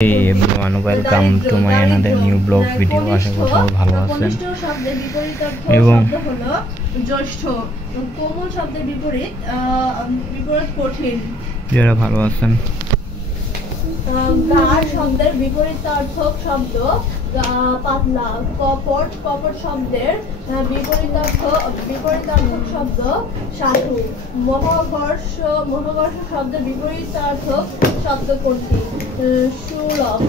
Hey everyone, welcome to my another new blog video. আশা করি সবাই ভালো আছেন। শব্দের বিপরীত অর্থ এবং শব্দ হলো জ্যৈষ্ঠ। কোমল শব্দের বিপরীত কঠিন। যারা ভালো আছেন। গাঢ় শব্দের বিপরীতার্থক শব্দ পাতলা। কপট শব্দের বিপরীতার্থক শব্দ সাধু। মহাকর্ষ শব্দের বিপরীতার্থক শব্দ কোনটি? সুলভ।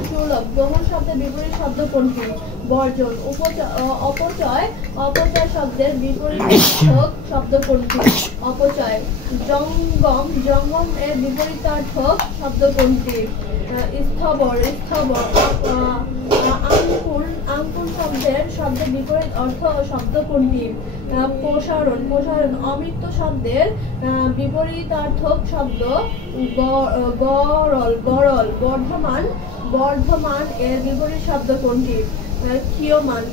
গ্রহণ শব্দের বিপরীত শব্দ কোনটি? বর্জন। অপচয় শব্দের বিপরীতার্থক শব্দ কোনটি? অপচয়। জঙ্গম এর বিপরীতার্থক শব্দ কোনটি? স্থবর। আঙ্কুল শব্দের বিপরীত অর্থ শব্দ কোনটি? প্রসারণ। অমৃত শব্দের বিপরীতার্থক শব্দ গরল। বর্ধমান এর বিপরীত শব্দ কোনটি? ক্ষীয়মান।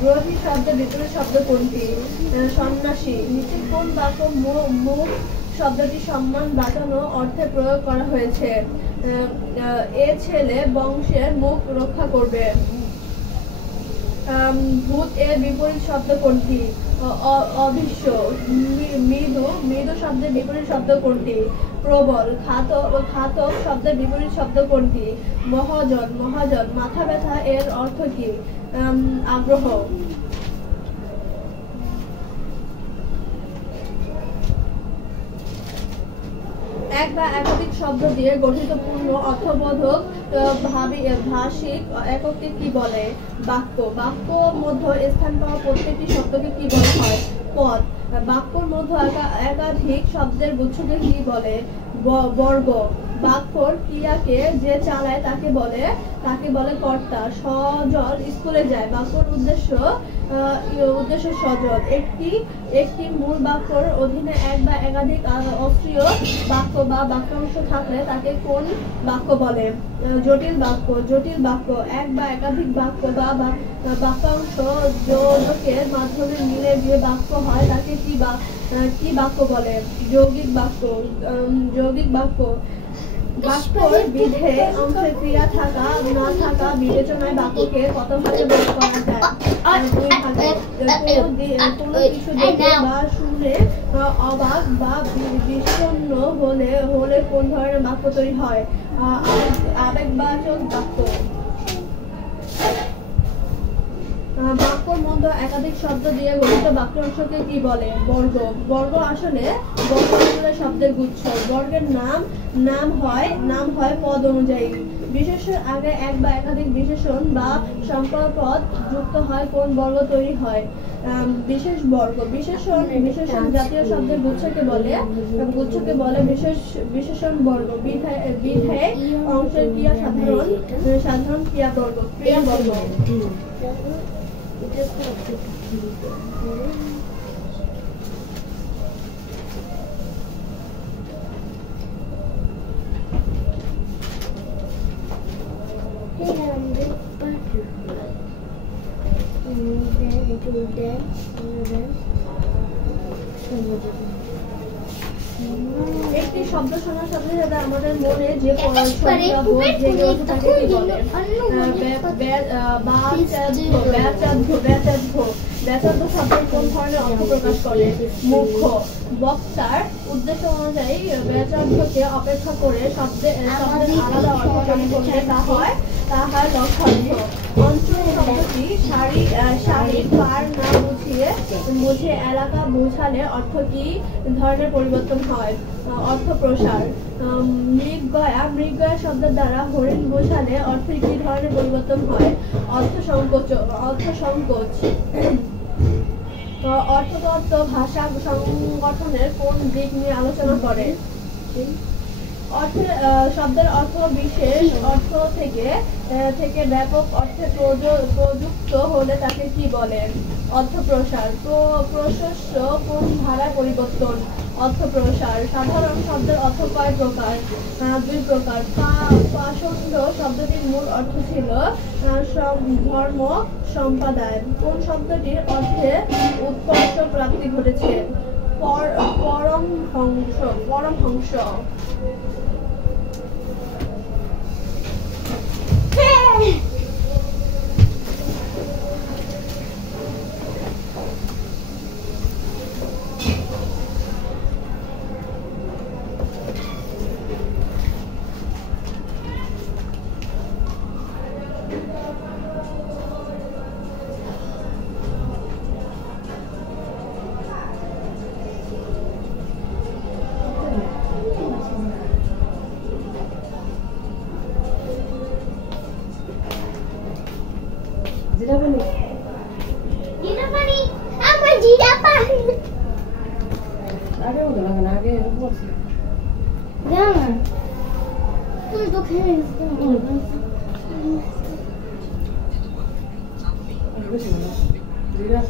গ্রহী শব্দের বিপরীত শব্দ কোনটি? সন্ন্যাসী। নিচে কোন বাক্য মুখ শব্দটি সম্মান বাঁচানো অর্থে প্রয়োগ করা হয়েছে? এ ছেলে বংশের মুখ রক্ষা করবে। ভূত এর বিপরীত শব্দ কোনটি? অবিশ্ব। মৃদু শব্দের বিপরীত শব্দ কোনটি? প্রবল। ঘাতক শব্দের বিপরীত শব্দ কোনটি? মহাজন। মাথা ব্যথা এর অর্থ কি? আগ্রহ। এক বা একাধিক শব্দ দিয়ে গঠিত পূর্ণ অর্থবোধক ভাষিক এককে কি বলে? বাক্য। মধ্য স্থান পাওয়া প্রত্যেকটি শব্দকে কি বলা হয়? পদ। বাক্যর মধ্যে একাধিক শব্দের গুচ্ছকে কি বলে? বর্গ। বাক্যর ক্রিয়াকে যে চালায় তাকে বলে কর্তা। সজল স্কুলে যায়। বাক্যর উদ্দেশ্য সজল। একটি মূল বাক্যর অধীনে এক বা একাধিক অস্ত্রীয় বাক্য বা বাক্যাংশ থাকলে তাকে কোন বাক্য বলে? জটিল বাক্য। এক বা একাধিক বাক্য বা বাক্যাংশ যোজকের মাধ্যমে মিলে যে বাক্য হয় তাকে কি বাক্য বলে? যৌগিক বাক্য। বাক্যর বিধে অংশে ক্রিয়া থাকা না থাকা বিবেচনায় বাক্যকে কত ভাগে ভাগ করা যায়? 2 ভাগে। কোনো কিছু দেখে বা শুনে অবাক বা বিষণ্ণ হলে কোন ধরনের বাক্য তৈরি হয়? আবেগবাচক বাক্য। বাক্যর মধ্যে একাধিক শব্দ দিয়ে গঠিত বাক্যাংশকে কি বলে? বর্গ আসলে শব্দের গুচ্ছ। বর্গের নাম হয় পদ অনুযায়ী। বিশেষণ আগে এক বা একাধিক বিশেষণ বা সম্পদ যুক্ত হয় কোন বর্গ তৈরি হয়? বিশেষ বর্গ। বিশেষণ জাতীয় শব্দের গুচ্ছকে বলে বিশেষণ বর্গ। বিধেয় অংশের ক্রিয়া সাধারণ ক্রিয়াবর্গ। একটি শব্দ শোনার সাথে সাথে আমাদের মনে যে তাকে কি বলে? ব্যাচার্য শব্দের কোন ধরনের অর্থ প্রকাশ করে? মুখ্য। বক্তার উদ্দেশ্য অনুযায়ী ব্যাচার্যকে অপেক্ষা করে শব্দের আলাদা অর্থ প্রকাশ করলে তা হয় লক্ষ্যার্থ। অঞ্চল শব্দটি সারি পার না বুঝে এলাকা বোঝালে অর্থ কি ধরনের পরিবর্তন হয়? অর্থ প্রসার। মৃগয়া শব্দের দ্বারা হরিণ বোঝালে অর্থের কি ধরনের পরিবর্তন হয়? অর্থ সংকোচ। অর্থতত্ত্ব ভাষা সংগঠনের কোন দিক নিয়ে আলোচনা করে? শব্দের অর্থ বিশেষ অর্থ থেকে ব্যাপক অর্থে প্রযুক্ত হলে তাকে কি বলে? অর্থ প্রসার। প্রশস্য কোন ধারায় পরিবর্তন? অর্থ প্রসার। সাধারণ শব্দের অর্থ কয় প্রকার? 2 প্রকার। পাষণ্ড শব্দটির মূল অর্থ ছিল ধর্ম সম্প্রদায়। কোন শব্দটির অর্থে উৎকর্ষ প্রাপ্তি ঘটেছে? পরমহংস। জিরা পানি আমার জিরা পানি আগে ওটা লাগে না আগে বলছি জানা তুমি তো খেয়ে বেশি না জিরা জিরা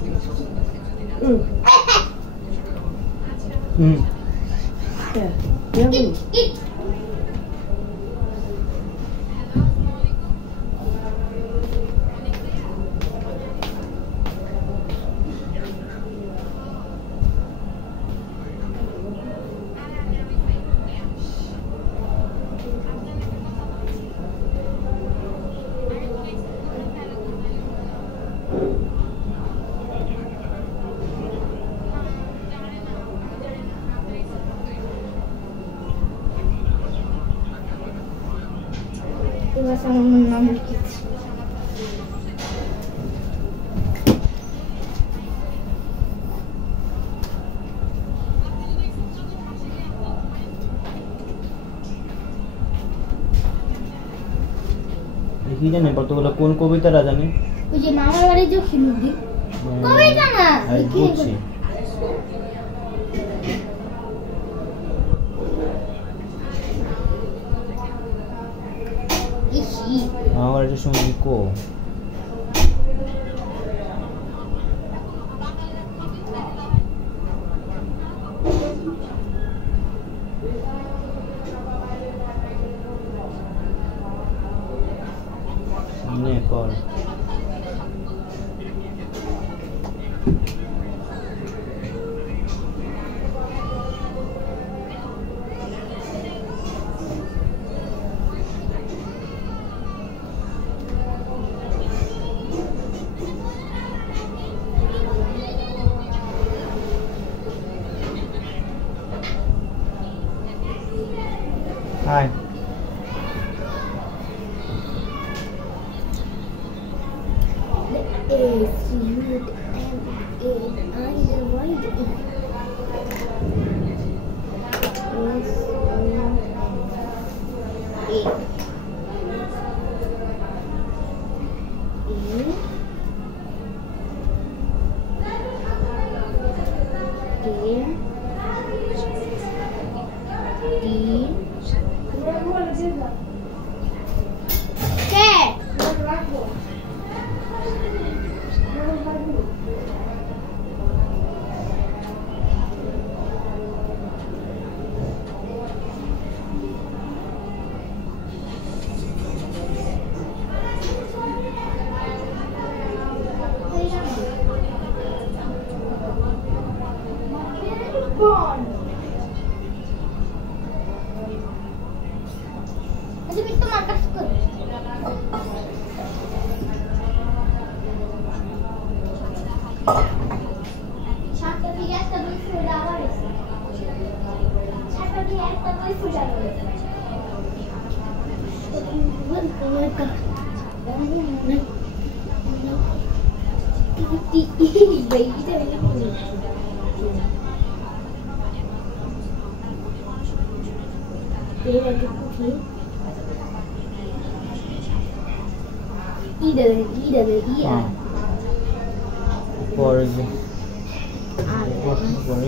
এবার আমার নাম লিখেছি কি জানে কতগুলো কোন কবিতাটা জানি ওই যে মামার বাড়ি যে খিলুদি কবিতা না আমি বুঝছি ইসি আমার এটা শুনি কো নে কর Hi.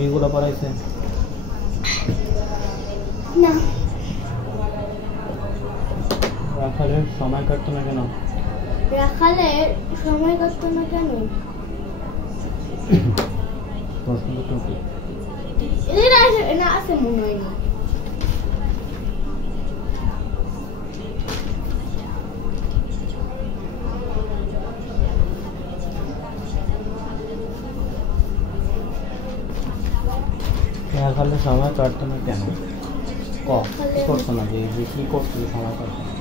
এইগুলো পড়াইছে না রাখালের সময় কাটতো না কেন রাখালের সময় কাটতো না কেন প্রশ্ন তো কি না আছে মনে হয় না রাখালের সময় কাটতো না কেন কি করতো না যে কি করতো সময় কাটতো না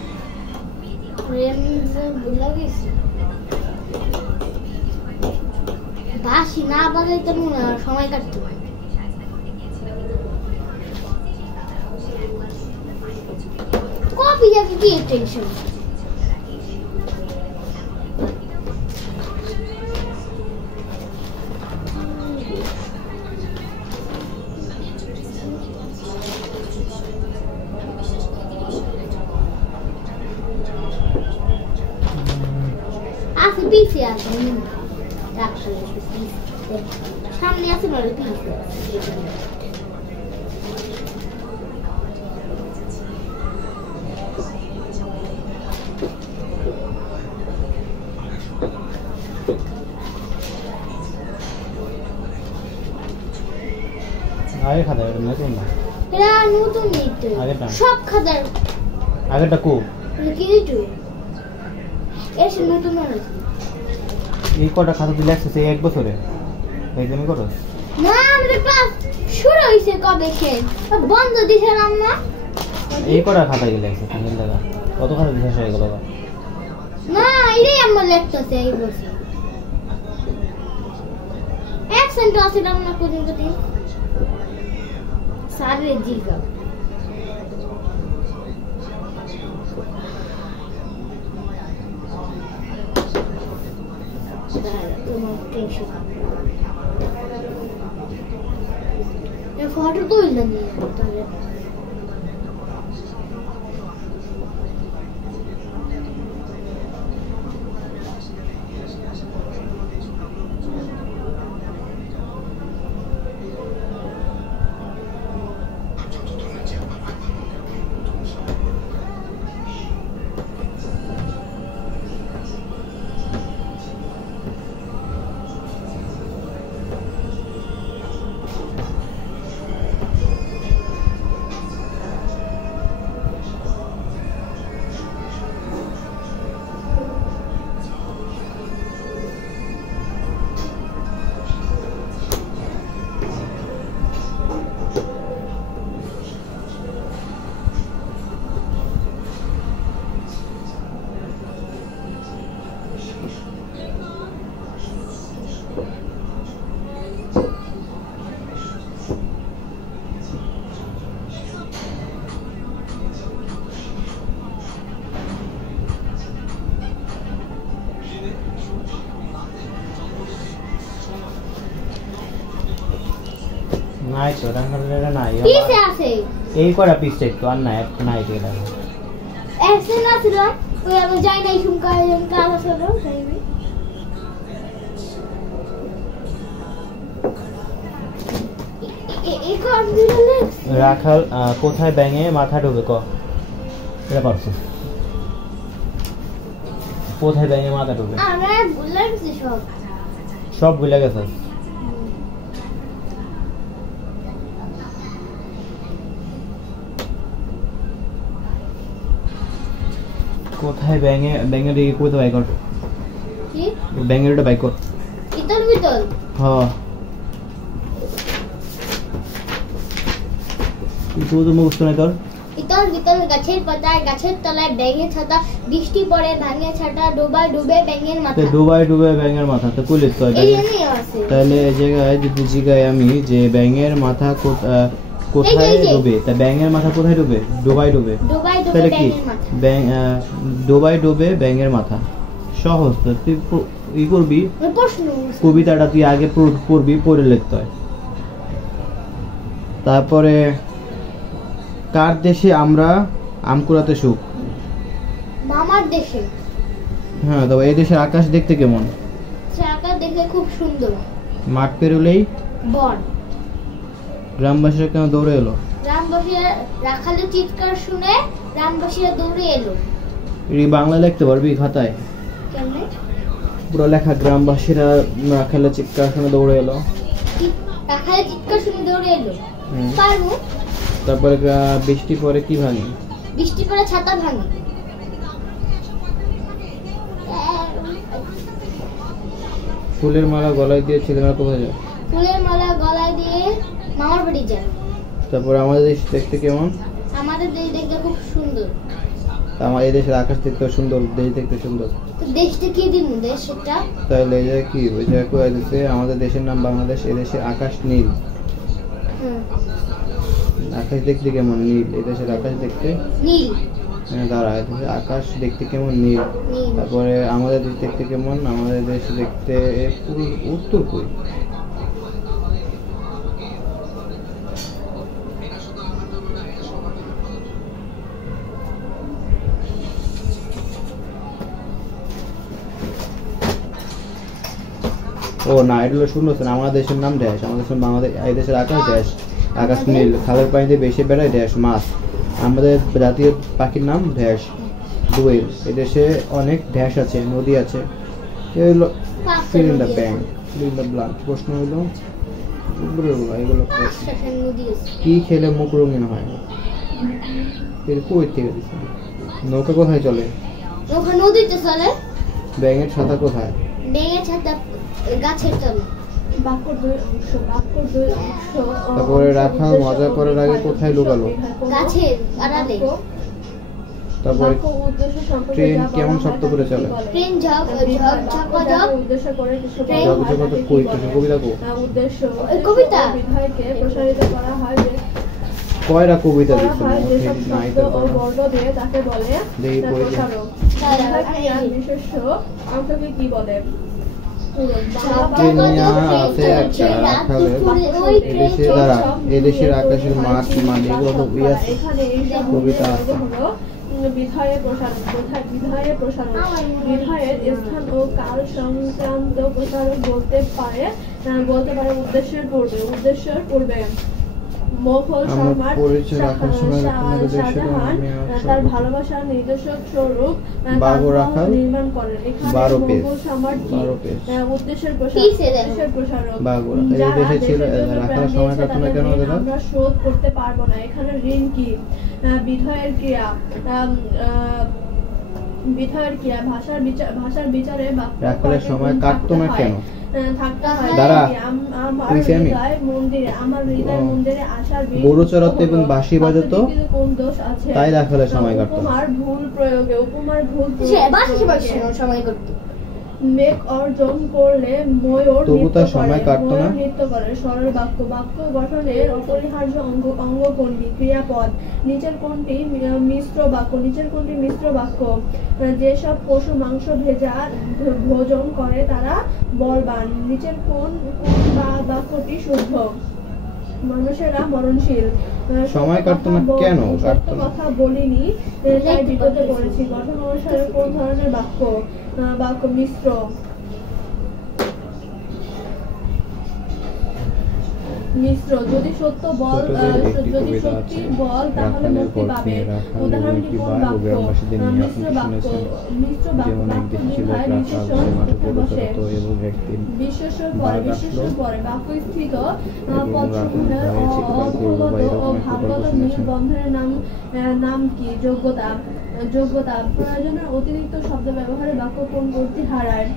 বাসি না বাজাইতে মনে হয় সময় কাটতে হয় কপি যাকে কি টেনশন আছে পিছে আছে রাখালে সামনে আছে বলে পিছে আগে খাতা এটা নতুন না এরা নতুন নেই তো আগেরটা সব খাতার আগেরটা কো কি দিতো এসে নতুন আছে এই কটা খাতা দিলে একসাথে এক বছরে একদমই করো না আমাদের ক্লাস শুরু হইছে কবে খেল বন্ধ দিছিলাম না এই কটা খাতা গেলে একসাথে মিল দাদা কত খাতা দিতে হয়ে গেল না এটাই আমার লাগতেছে এই বছর অ্যাবসেন্ট আসিলাম না কোন দিন সারে জিগা ফটো তুললে নিয়ে তাহলে নাই তো রাঙ্গাটা নাই পিছে আছে এই কটা পিসটা একটু আর নাই একটা নাই এটা অ্যাবসেন্ট আছিল ওই আমি যাই নাই সুমকা এজন কাজ আছে তো যাইবি এই কোন দিলে রাখাল কোথায় ব্যাঙে মাথা ঢোকে ক এটা পারছো কোথায় ব্যাঙে মাথা ঢোকে আমরা ভুলে গেছি সব সব ভুলে গেছে কোথায় ব্যাঙের দিকে কোথায় বাই কর কি ব্যাঙের এটা বাই কর ইতল বিতল হ্যাঁ তুই তো মুখস্থ নাই তোর ইতল বিতল গাছের পাতায় গাছের তলায় ব্যাঙের ছাতা বৃষ্টি পড়ে ভাঙে ছাতা ডোবায় ডুবে ব্যাঙের মাথা ডুবাই ডুবে ব্যাঙের মাথা তো কইলে তো এই জন্যই আছে তাহলে এই জায়গায় যদি জিগায় আমি যে ব্যাঙের মাথা কোথায় এই যে। ডুবে তা ব্যাঙের মাথা কোথায় ডুবে ডুবাই ডুবে ডোবায় ডুবে তাহলে কি ব্যাঙের মাথা ডুবাই ডুবে ব্যাঙের মাথা সহজ তো তুই ই করবি ওই প্রশ্ন কবিতাটা তুই আগে পড়বি পড়ে লিখতে হয় তারপরে কার দেশে আমরা আম কুড়াতে সুখ মামার দেশে হ্যাঁ তবে এই দেশের আকাশ দেখতে কেমন চাকা দেখতে খুব সুন্দর মাঠ পেরোলেই বন গ্রামবাসীরা কেন দৌড়ে এলো রামবাসীরা রাখালের চিৎকার শুনে রামবাসীরা দৌড়ে এলো এই বাংলা লিখতে পারবি খাতায় কেমনে পুরো লেখা গ্রামবাসীরা রাখালের চিৎকার শুনে দৌড়ে এলো রাখালের চিৎকার শুনে দৌড়ে এলো হুম। পারবো তারপরে বৃষ্টি পরে কি ভাঙে বৃষ্টি পড়ে ছাতা ভাঙে ফুলের মালা গলায় দিয়ে ছেলেরা কোথায় যায় ফুলের মালা গলায় দিয়ে মামার বাড়ি যায় তারপরে আমাদের দেশ দেখতে কেমন আমাদের দেশ দেখতে খুব সুন্দর আমার এই দেশের আকাশ দেখতে সুন্দর দেশ দেখতে সুন্দর তো দেশটা কি দিন দেশ সেটা তাহলে এই জায়গায় কি ওই জায়গায় কয়ে দিচ্ছে আমাদের দেশের নাম বাংলাদেশ এই দেশের আকাশ নীল আকাশ দেখতে কেমন নীল এই দেশের আকাশ দেখতে নীল দাঁড়া এই দেশের আকাশ দেখতে কেমন নীল নীল তারপরে আমাদের দেশ দেখতে কেমন আমাদের দেশ দেখতে উত্তর কই ও না, এটা হলো শূন্যস্থান। আমার দেশের নাম ড্যাশ, আমাদের দেশের বাংলাদেশ, এই দেশের আকাশ ড্যাশ, আকাশ নীল, খালের পানিতে বেশি বেড়ায় ড্যাশ মাছ, আমাদের জাতীয় পাখির নাম ড্যাশ দোয়েল, এদেশে অনেক ড্যাশ আছে, নদী আছে। এগুলো fill in the bank, fill in the blank. প্রশ্ন হলো এগুলো প্রশ্ন। কি খেলে মুখ রঙিন হয়? এর কই থেকে দিচ্ছে? নৌকা কোথায় চলে? নৌকা নদীতে চলে। ব্যাঙের ছাতা কোথায়? ব্যাঙের ছাতা গাছের তলে। বাক্যর দুই অংশ, বাক্যর দুই অংশ। তারপরে রাখাল মজা করার আগে কোথায় লুকালো? গাছের আড়ালে। তারপরে ট্রেন কেমন শব্দ করে চলে? ট্রেন ঝক ঝক ঝক উদ্দেশ্য করে কিছু ঝক ঝক কই কিছু কবিতা কো? উদ্দেশ্য কবিতা। বিধায়কে প্রসারিত করা হয় যে কয়রা কবিতা দিচ্ছে যেসব নাই শব্দ তো ও বর্গ দিয়ে তাকে বলে দেই পড়ে প্রসারক। ক্রিয়ার বিশেষ অংশকে কি বলে? ট্রেনিয়া আছে একটা রাখালের এদেশে দ্বারা এদেশের আকাশের মাঠ মানে এগুলো তো আছে এখানে এই সব কবিতা আছে। হলো বিধায়ের প্রসারক। বিধায়ের প্রসারক, বিধায়ের স্থান ও কাল সংক্রান্ত প্রসারক বলতে পারে উদ্দেশ্যের পূর্বে। মোগল সম্রাট শাহজাহান তার ভালোবাসার নির্দেশক স্বরূপ তাজমহল নির্মাণ করেন। এখানে মোগল সম্রাট উদ্দেশ্যের প্রসারক আমরা শোধ করতে পারবো না। এখানে ঋণ কি? বিধায়ের ক্রিয়া, ভাষার বিচারে রাখালের সময় কাটতো না কেন? থাকতে হয়। দাঁড়া, আমার হৃদয় মন্দিরে আসার গরু চড়াতো এবং বাঁশি বাজাতো, কোন দোষ আছে? তাই রাখালের সময় কাটতো না। উপমার ভুল প্রয়োগে সময় করতে। মেঘ অর্জন করলে ময়ূর তবু তার সময় কাটতো না। নৃত্য করে। সরল বাক্য, বাক্য গঠনের অপরিহার্য অঙ্গ কোনটি? ক্রিয়াপদ। নিচের কোনটি মিশ্র বাক্য? যেসব পশু মাংস ভোজন করে তারা বলবান। নিচের কোন বাক্যটি শুদ্ধ? মানুষেরা মরণশীল। সময় কাটতো না কেন? সত্য কথা বলিনি তাই বিপদে পড়েছি। গঠন অনুসারে কোন ধরনের বাক্য? মিশ্র। যদি সত্য বল তাহলে মুক্তি পাবে। উদাহরণটি কোন বাক্য? মিশ্র বাক্য। বিশেষণ পরে বাক্য স্থিত পদসমূহের অর্থগত ও ভাবগত মিল বন্ধনের নাম কি? যোগ্যতা। প্রয়োজনের অতিরিক্ত শব্দ ব্যবহারে বাক্য কোন গতি হারায়?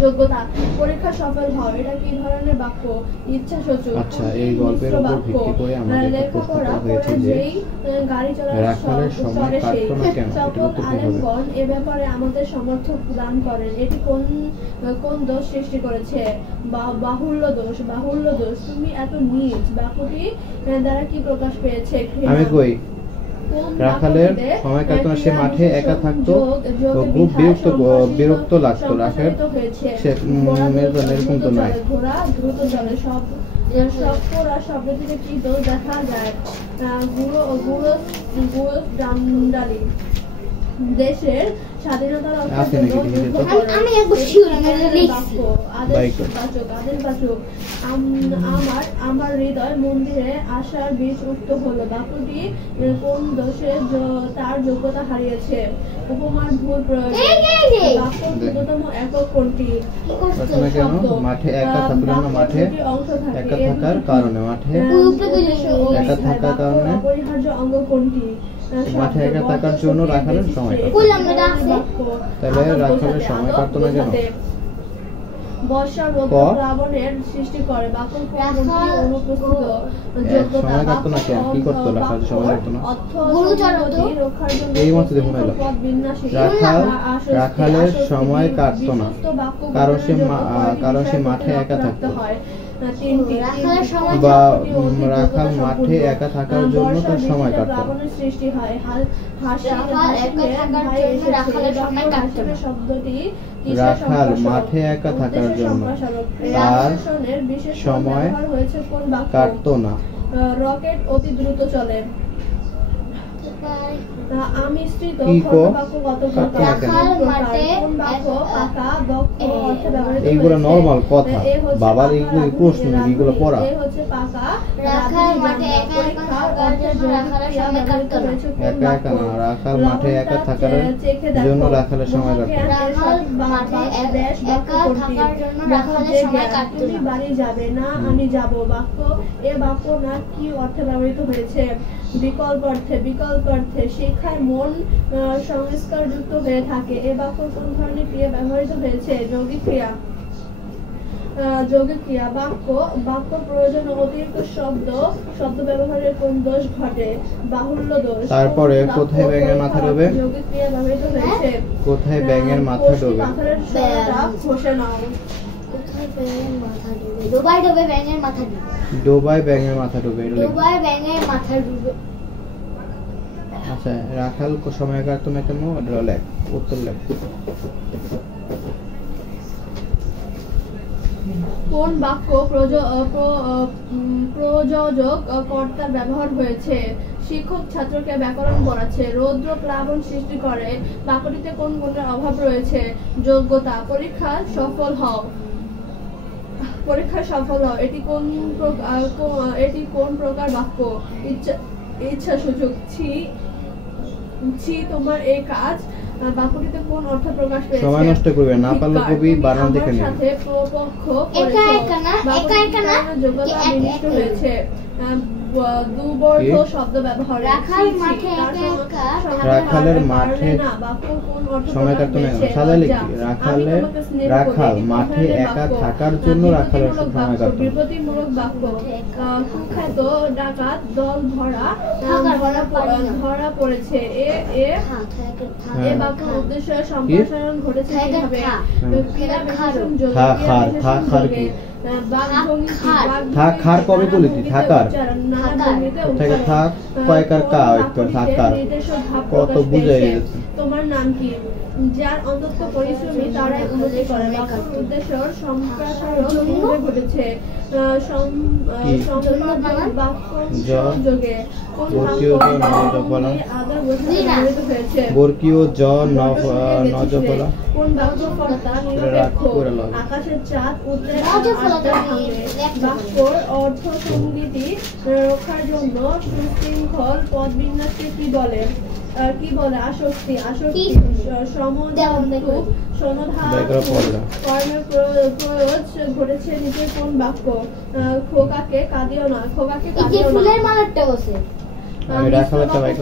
যোগ্যতা। পরীক্ষা সফল হও, এটা কি ধরনের বাক্য? ইচ্ছাসূচক। আচ্ছা, এই গল্পের উপর ভিত্তি করে আমাদের একটা প্রশ্ন করা হয়েছে যে গাড়ি রাখালের সময় কাটতো না কেন? সকল আলেমগণ এ ব্যাপারে আমাদের সমর্থন দান করেন। এটি কোন দোষ সৃষ্টি করেছে? বাহুল্য দোষ। তুমি এত নীচ, বাক্যটি দ্বারা কি প্রকাশ পেয়েছে? আমি কই রাখালের সময় কাটতো না, সে মাঠে একা থাকতো, খুব বিরক্ত লাগতো। রাখাল সে এরকম তো নাই। ঘোড়া দ্রুত চলে। শব্দ থেকে কি দোষ দেখা যায়? ডান্ডালি। দেশের স্বাধীনতার আদেশবাচক। আমার হৃদয় মন্দিরে আসার বীজ উক্ত হলো। বাক্যটি কোন দোষে তার যোগ্যতা হারিয়েছে? উপমার ভুল প্রয়োগ। বাক্যর দ্রুততম একক কোনটি? মাঠে একা থাকলো না, মাঠে একা থাকার কারণে অপরিহার্য অঙ্গ কোনটি? মাঠে একা থাকার জন্য রাখালের সময় কাটতো। তাহলে রাখালের সময় কাটতো না কেন? বর্ষার রাবণের সৃষ্টি করে। বাক্য অনুপস্থিত। যোগ্যতা। সময় কাটতো না কেন? কি করতো রাখাল? সময় কাটতো না। রক্ষার জন্য এই মতো দেখুন রাখালের সময় কাটতো না কারণ সে মাঠে একা থাকতো, বা রাখাল মাঠে একা থাকার জন্য তার সময় কাটতো। সৃষ্টি হয়। রাখাল মাঠে একা থাকার জন্য তার সময় কাটতো না। রকেট অতি দ্রুত চলে। আমিশ্রিত কি কো? খণ্ড বাক্য কত প্রকার? রাখাল মাঠে কোন বাক্য পাকা বক্ষ অর্থে ব্যবহৃত এইগুলো হয়েছে? নরমাল কথা এ হচ্ছে বাবার পাকা এইগুলো রাধুনী, প্রশ্ন এগুলো পড়া এ হচ্ছে পাকা রাখাল রাধুনী মাঠে বাংলা। একা একা পরীক্ষার থাকার অর্থে জন্য রাখালের ক্রিয়া সময় ব্যবহৃত কাটতো না। হয়েছে কোন একা একা বাক্য? না, রাখাল মাঠে একা লবণটা থাকার চেখে দেখো। জন্য রাখালের সময় কাটতো। মহাজ্ঞানের রাখাল সঠিক মাঠে বাক্য একা কোনটি? থাকার জন্য রাখালের মহাজ্ঞ সময় জ্ঞান। কাটতো তুমি না। বাড়ি যাবে না, আমি যাব। বাক্য এ বাক্য না কি অর্থে ব্যবহৃত হয়েছে? বিকল্প অর্থে। বিকল্প অর্থে শিক্ষায় মন সংস্কারযুক্ত হয়ে থাকে। এ বাক্য কোন ধরনের ক্রিয়া ব্যবহৃত হয়েছে? যৌগিক ক্রিয়া। যৌগিক ক্রিয়া। বাক্য প্রয়োজন অতিরিক্ত শব্দ ব্যবহারের কোন দোষ ঘটে? বাহুল্য দোষ। তারপরে কোন বাক্য কোথায় ব্যাঙের মাথা ডোবে? যৌগিক ক্রিয়া ব্যবহৃত হয়েছে? কোথায় ব্যাঙের মাথা কষি ডোবে? পাথরের সরাটা ঘষে নাও। কোথায় ব্যাঙের মাথা ডুবে? ডোবায় ডোবে ব্যাঙের মাথা ডুবে। ডোবায় ব্যাঙের মাথা ডোবে, এটা লিখো। ডোবায় ব্যাঙের মাথা ডুবে। আচ্ছা, রাখাল সময় কাটতো না কেন? এটা লেখ, উত্তর লেখ। কোন বাক্য প্রযোজক কর্তার ব্যবহার হয়েছে? শিক্ষক ছাত্রকে ব্যাকরণ পড়াচ্ছে। রৌদ্র প্লাবন সৃষ্টি করে। বাক্যটিতে কোন গুণের অভাব রয়েছে? যোগ্যতা। পরীক্ষায় সফল হও। এটি কোন প্রকার বাক্য? ইচ্ছা সূচক। ছি তোমার এই কাজ বাক্যটিতে কোন অর্থ প্রকাশ পেয়েছে? সময় নষ্ট করবে না, পারলে কবি বানান দেখে আমার নেবে। সাথে প্রপক্ষ একা করেছো। একা না, বাক্যটির একা না, কারণে যোগ্যতা কি বিনষ্ট একা? হয়েছে। দুবর্গ কি? শব্দ ব্যবহার। রাখাল মাঠে একা একা রাখালের মাঠে সময় কাটতো না কেন? সাদা লিখি। রাখাল মাঠে একা থাকার জন্য রাখালের সময় কাটতো না। বিপত্তিমূলক বাক্য। কুখ্যাত ডাকাত দল ধরা পড়েছে। এ বাক্যের উদ্দেশ্য সম্প্রসারণ ঘটেছে কিভাবে? ক্রিয়া বিশেষণ যোগে। থাকার কবে বলেছি? থাকার থাক কয়কার কা একটু থাকার কত বুঝাই গেছে। তোমার নাম কি? যার অন্তত পরিশ্রমী তারাই উন্নতি করে। বাক্যের উদ্দেশ্য সম্প্রসারণ কিভাবে ঘটেছে? যোগে। কোন বর্গীয় জ নজফলা। কোন বাক্য কর্তা নিরপেক্ষ? আকাশের চাঁদ উঠলে বাক্যর অর্থ সঙ্গীতি রক্ষার জন্য সুশৃঙ্খল পদ বিন্যাসকে কি বলে? আসক্তি। কর্মের প্রয়োগ ঘটেছে নিচে কোন বাক্য? খোকাকে কাঁদিও না। ফুলের মালাটা বসে। আমি রাখাল একটা বাক্য।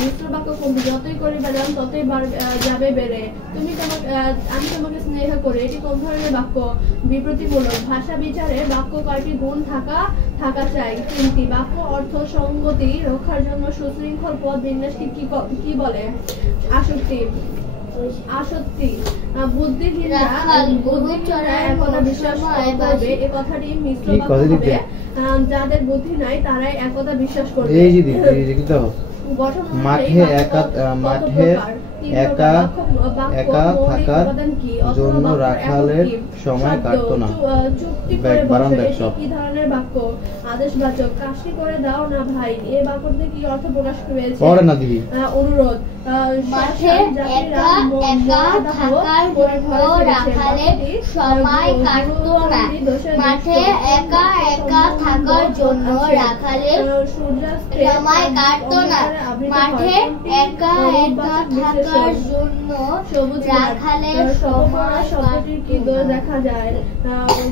মিশ্র বাক্য কোনটি? যতই করিবে যান ততই যাবে বেড়ে। আমি তোমাকে স্নেহ করি। এটি কোন ধরনের বাক্য? বিবৃতিমূলক। ভাষা বিচারে বাক্য কয়টি গুণ থাকা চাই? 3টি। বাক্য অর্থ সঙ্গতি রক্ষার জন্য সুশৃঙ্খল পদ বিন্যাসকে কি বলে? আসক্তি। বুদ্ধিহীনরা একতা বিশ্বাস করবে। এ কথাটি মিশ্র বাক্য হবে। যাদের বুদ্ধি নাই তারাই একতা বিশ্বাস করবে। এই যে কি দাও? মাঠে একা থাকার জন্য রাখালের সময় কাটতো না। চুক্তি করে বসে। কি ধরনের বাক্য? আদেশবাচক। কাশি করে দাও না ভাই। এই বাক্যটিতে কি অর্থ প্রকাশ পেয়েছে? অনুরোধ। মাঠে একা একা থাকার জন্য রাখালের সময় কাটতো না। মাঠে একা একা থাকার জন্য রাখালের সময় কাটতো না। মাঠে একা একা থাকার জন্য রাখালের সময় শব্দটির কি দোষ দেখা যায়?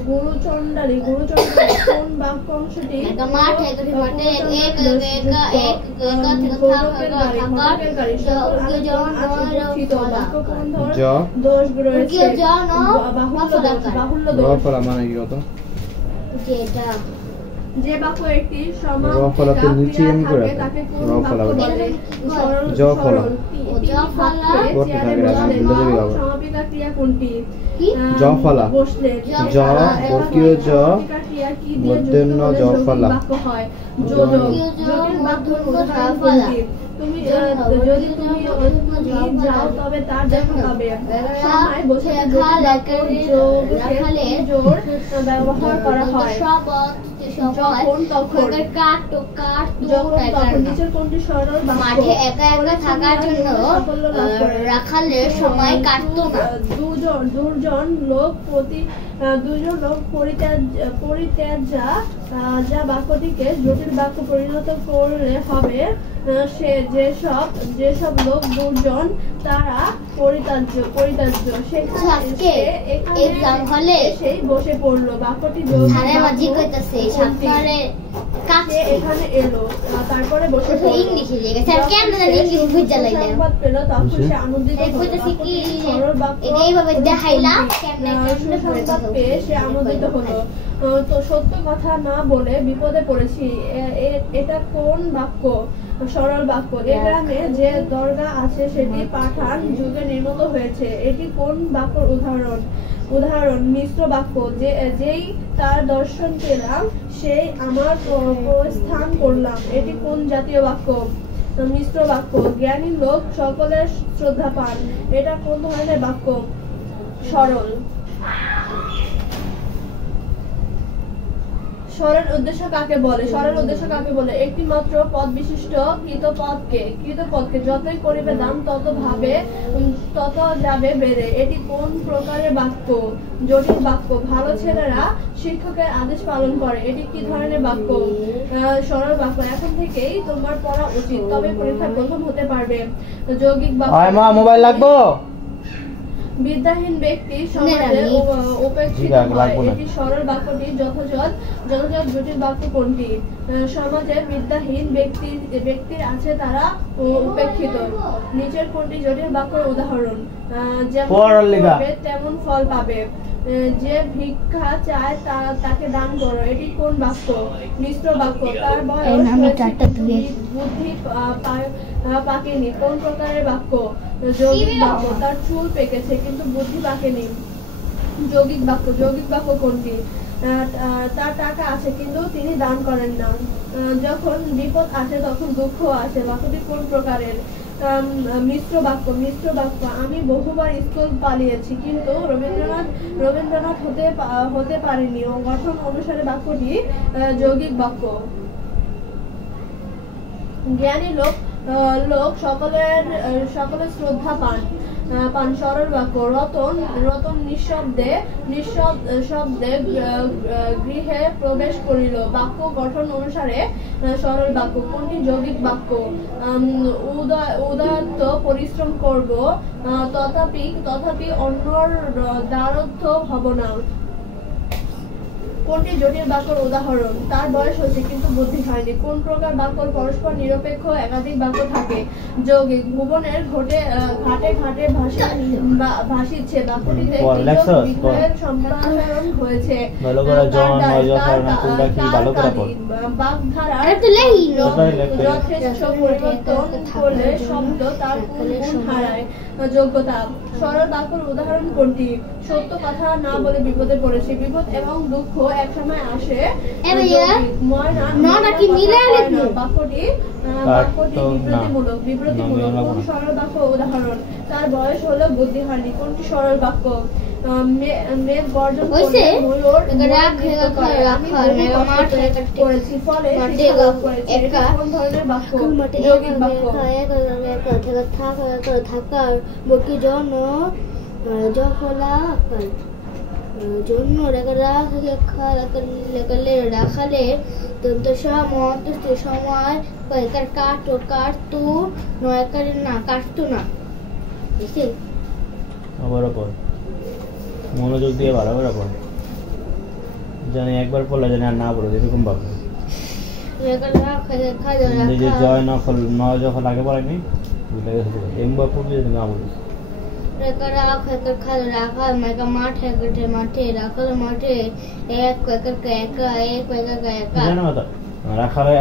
গুরুচণ্ডালী। কোন বাক্য অংশটি দোষ রয়েছে? বাহুল্য দোষ। যে বাক্য একটি সমাপিকা ক্রিয়া থাকে তাকে কোন বাক্য বলে? সমাপিকা ক্রিয়া কোনটি? বসলে। ক্রিয়া কি দিয়ে যুক্ত হলে যৌগিক বাক্য হয়? জটিল বাক্য কোনটি? তুমি যদি তুমি যাও তবে তার দেখা পাবে। সময় বসে জোর ব্যবহার করা হয় যখন তখন। নিচের কোনটি সরল বাক্য? মাঠে একা একা থাকার জন্য রাখালের সময় কাটতো না। দুজন লোক পরিত্যাজ্যা যা বাক্যটিকে জটিল বাক্য পরিণত করলে হবে সে যেসব লোক দুর্জন তারা পরিত্যাজ্য সেই বসে পড়লো। বাক্যটি এখানে এলো তারপরে বসে সংবাদ পেল তখন সে আনন্দিত সংবাদ পেয়ে সে আনন্দিত হলো। তো সত্য কথা না বলে বিপদে পড়েছি, এটা কোন বাক্য? সরল বাক্য। এ গ্রামে যে দরগা আছে সেটি পাঠান যুগে নির্মিত হয়েছে, এটি কোন বাক্যর উদাহরণ? মিশ্র বাক্য। যেই তার দর্শন পেলাম সেই আমার প্রস্থান করলাম, এটি কোন জাতীয় বাক্য? মিশ্র বাক্য। জ্ঞানী লোক সকলের শ্রদ্ধা পান, এটা কোন ধরনের বাক্য? সরল। সরল উদ্দেশ্য কাকে বলে? সরল উদ্দেশ্য কাকে বলে? একটি মাত্র পদ বিশিষ্ট কৃতপদকে যতই করিবে দান তত যাবে বেড়ে, এটি কোন প্রকারের বাক্য? জটিল বাক্য। ভালো ছেলেরা শিক্ষকের আদেশ পালন করে, এটি কি ধরনের বাক্য? সরল বাক্য। এখন থেকেই তোমার পড়া উচিত, তবে পরীক্ষা প্রথম হতে পারবে। যৌগিক বাক্য। মোবাইল লাগবো? বিদ্যাহীন ব্যক্তি সমাজে উপেক্ষিত হয়, এটি সরল বাক্যটি যথাযথ। জটিল বাক্য কোনটি? সমাজে বিদ্যাহীন ব্যক্তির আছে তারা উপেক্ষিত। নিচের কোনটি জটিল বাক্যের উদাহরণ? যেমন তেমন ফল পাবে। যে ভিক্ষা চায় তাকে দান করো, এটি কোন বাক্য? মিশ্র বাক্য। তার বয়স বুদ্ধি পাকেনি, কোন প্রকারের বাক্য? যৌগিক বাক্য। তার চুল পেকেছে কিন্তু বুদ্ধি পাকেনি, যৌগিক বাক্য। যৌগিক বাক্য কোনটি? তার টাকা আছে কিন্তু তিনি দান করেন না। যখন বিপদ আসে তখন দুঃখ আসে, বাক্যটি কোন প্রকারের? মিশ্র বাক্য। আমি বহুবার স্কুল পালিয়েছি কিন্তু রবীন্দ্রনাথ হতে পারিনি। গঠন অনুসারে বাক্যটি যৌগিক বাক্য। জ্ঞানী লোক সকলের শ্রদ্ধা পান। সরল বাক্য। রতন নিঃশব্দে গৃহে প্রবেশ করিল, বাক্য গঠন অনুসারে সরল বাক্য। কোনটি যৌগিক বাক্য? উদাত্ত পরিশ্রম করব তথাপি অন্যর দ্বারস্থ হব না, কোনটি জটিল বাক্যের উদাহরণ? তার বয়স হয়েছে কিন্তু বুদ্ধি হয়নি, কোন প্রকার বাক্য পরস্পর নিরপেক্ষ একাধিক বাক্য থাকে? যৌগিক। ভুবনের ঘাটে ভাসিচ্ছে, বাক্যটিতে বিগ্রহের সম্প্রসারণ হয়েছে। বাগধারার যথেষ্ট পরিবর্তন করলে শব্দ তার গুণ হারায়। যোগ্যতা। সরল বাক্যের উদাহরণ কোনটি? সত্য কথা না বলে বিপদে পড়েছি, বিপদ এবং দুঃখ একসময় আসে। বাক্যটি বিবৃতিমূলক। কোন সরল বাক্য উদাহরণ? তার বয়স হলো বুদ্ধি হয়নি, কোনটি সরল বাক্য? মেঘ গর্জন করলে ময়ূর করেছি, ফলে কোন ধরনের বাক্য? যৌগিক বাক্য। থাকার বকি জন্য রাখালে সময় কাটতো না, কাটতো না। মনোযোগ দিয়ে ভালো করে পড়, জানি একবার পড়লে জানি আর না পড়ো, এরকম ভাবে। জয় নফল নয় যখন আগে পড়ায়নি এমবার পড়বি যদি না বলিস। রাখালে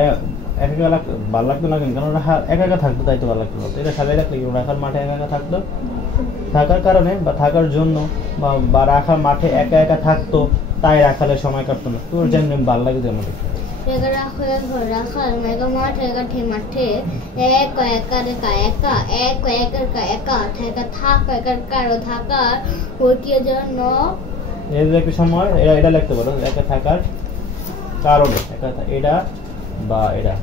একা ভালো লাগতো না, কেন একা একা থাকতো, তাই তো ভালো লাগতো না। এটা খালি রাখলে রাখার মাঠে একা একা থাকতো, থাকার কারণে বা থাকার জন্য বা রাখার মাঠে একা একা থাকতো, তাই রাখালে সময় কাটতো না। তোর যেমন ভালো লাগে তেমন। রাখাল মেঘা মাঠ একা মাঠে এক একার একা একা এক একার একা থাকা থাক একার কারো থাকার ওটির জন্য এর একটা সময় এটা লিখতে পারো একা থাকার কারণে এটা বা এটা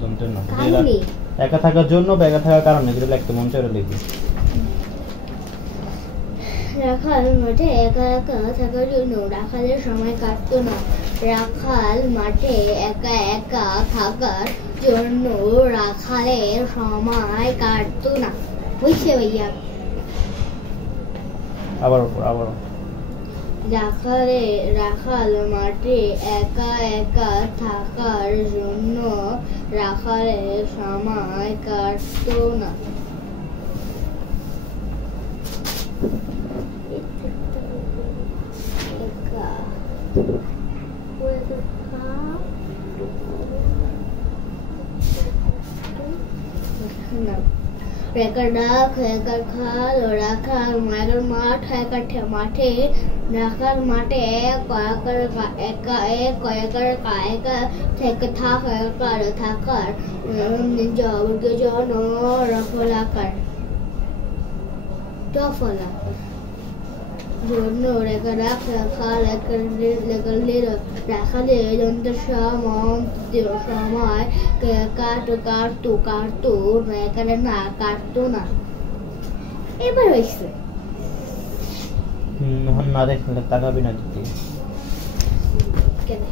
যন্ত্রের নাম একা থাকার জন্য বা একা থাকার কারণে এগুলো লিখতে মন চাইলে লিখি। রাখাল মাঠে একা একা থাকার জন্য রাখালের সময় কাটতো না। রাখাল মাঠে একা একা থাকার জন্য রাখালের সময় কাটতো না। বুঝছে ভাইয়া? আবার রাখাল মাঠে একা একা থাকার জন্য রাখালের সময় কাটতো না। রাখাল মাঠে রাখাল মাঠে থাকার জন্য রাখালের যন্ত্রের সময় কাটতো না কাটতো না। এবার হয়েছে না দেখলে তাকাবি না দিতে কেন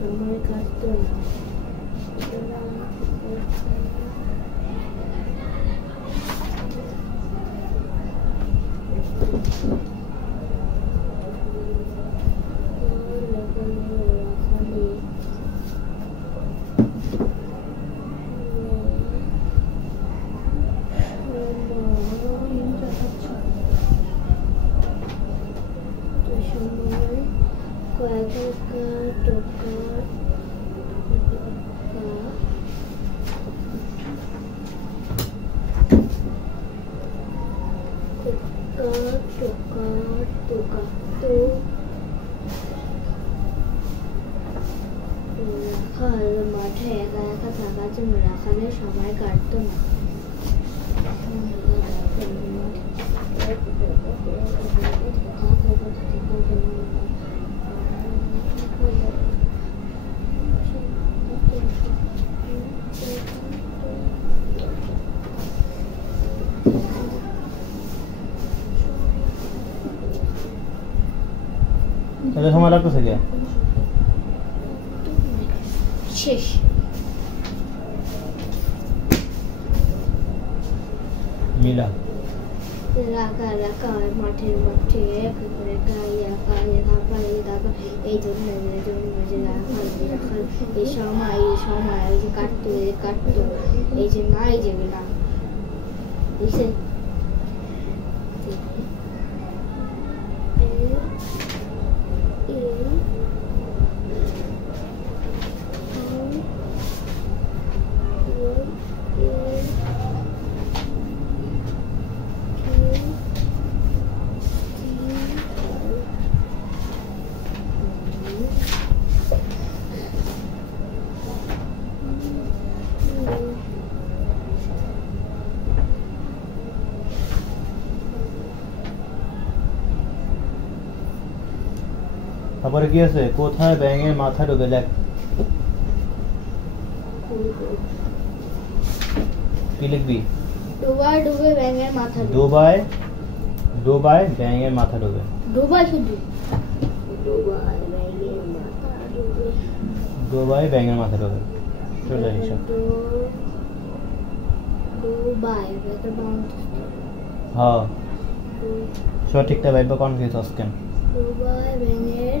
সময় কাটতো না। রাখাল মাঠে একা একা থাকার জন্য রাখালের সময় কাটতো না। তাহলে সময় লাগতেছে কি শেষ মিলা রাখাল মাঠে একা করে থাকা এই জন্য রাখাল এই সময় ওই যে কাটতো এই যে নাই যাবে না বুঝছে। তারপরে কি আছে? কোথায় ব্যাঙের মাথা ঢোকে? দেখ কি লিখবি? ডোবায় ডুবে ব্যাঙের মাথা ঢোকে। ডোবায় ডোবায় ব্যাঙের মাথা ঢোকে। ডোবায় শুধু ডোবায় ব্যাঙের মাথা ঢোকে। ডোবায় ব্যাঙের মাথা ঢোকে। চলে যাই সব। ডোবায় ব্যাঙের মাথা। হ্যাঁ সঠিকটা ভাইবা কনফিউজ হস কেন? ডোবায় ব্যাঙের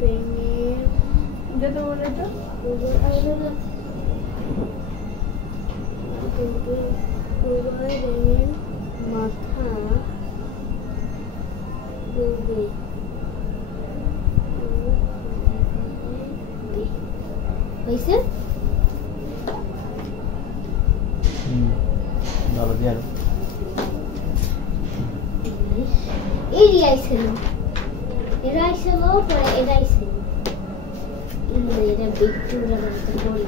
ব্যাঙের যেটা বলে তো ডোবায় ব্যাঙের মাথা ডোবে। হয়েছে? ভালো দিয়ে আরো এই আইছিল এটা আইছিল পরে এটা আইছিল এটা বিট্টুরা করতে বলি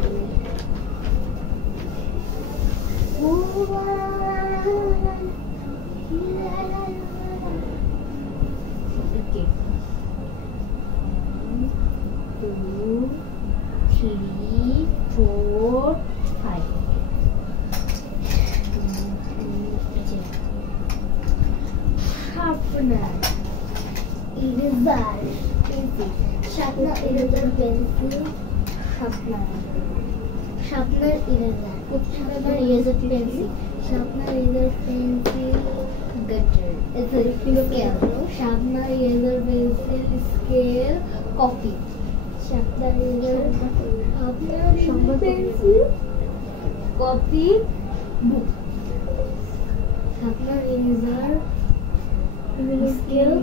ওকে 2 3 4 5 sharpener, eraser, pencil, sharpener, eraser, pencil, sharpener, sharpener, eraser, sharpener, eraser, pencil, sharpener, eraser, pencil, gutter, it's a scale, sharpener, eraser, pencil, scale, copy, sharpener, eraser, pencil, copy, book, sharpener, eraser, scale,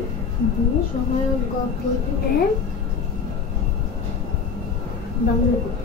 book, সহায়ক copy and Bangla book.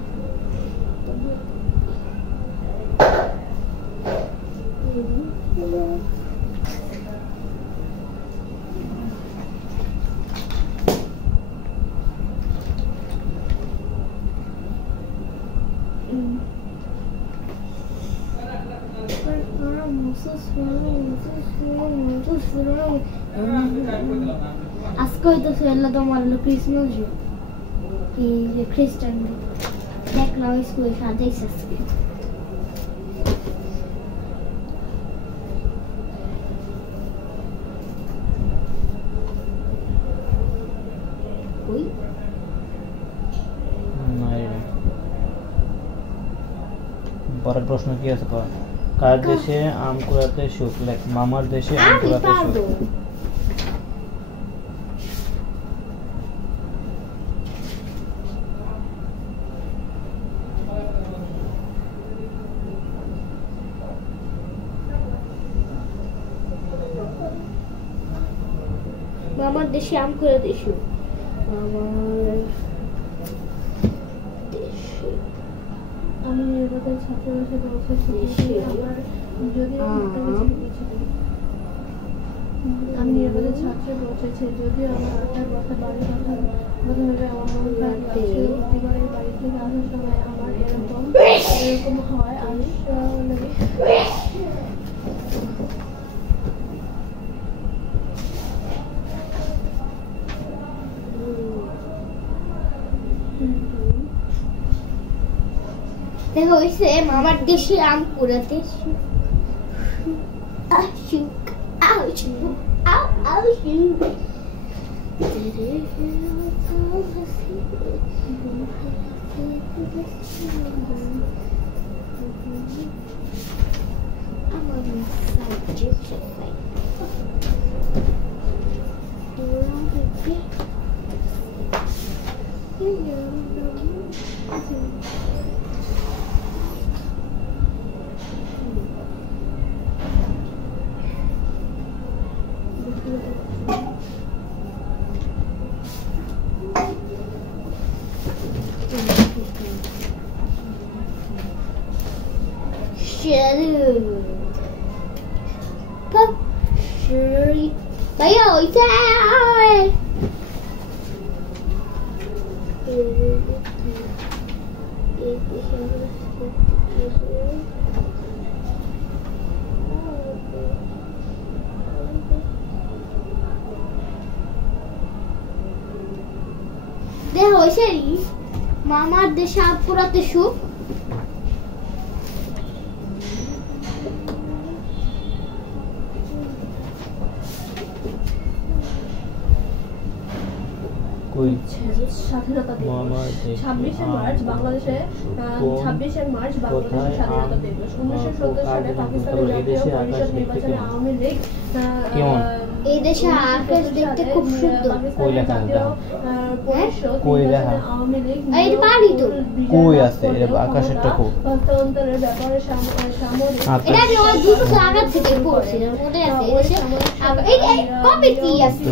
আজকে হইতেছে এলা তোমার হলো Christmas day এই যে খ্রিস্টান day দেখলাম স্কুলে সাজাইছে আজকে ওই পরের প্রশ্ন কি আছে? কার দেশে আম কুড়াতে সুখ? লেখ মামার দেশে আম আমি কুড়াতে সুখ। পারবো মামার দেশে আম কুড়াতে সুখ মামার দেশে আমি এবারে ছাত্রাবাসে বসেছি আমার যদিও আমি এবারে ছাত্রে বসেছি যদিও আমার আসার কথা বাড়ির কথা প্রথমে আমার মন খারাপ লাগছে প্রতিবারের বাড়ি থেকে আসার সময় আমার এরকম হয় আমি দেখো হইছে মামার দেশে আম কুড়াতে সুখ আশুক আশুক আউ আশুক আমার সাবজেক্ট Bây giờ sao? হয়েছে মামার দেশে আগ পোড়াতে সুখ। স্বাধীনতা দিবস 26শে মার্চ বাংলাদেশে 26শে মার্চ বাংলাদেশের স্বাধীনতা দিবস। 1970 সালে পাকিস্তানের জাতীয় পরিষদ নির্বাচনে আওয়ামী লীগ এই দেশে আকাশ দেখতে খুব সুন্দর। কই লেখা আছে? কই লেখা? আওয়ামী লীগ এই পারি তো কই আছে আকাশেরটা কই? হস্তান্তরের ব্যাপারে সামরিক এটা আমি ওই দুটো আকাশ থেকে পড়ছিলাম মনে আছে। এই দেশে এই কবে কি আছে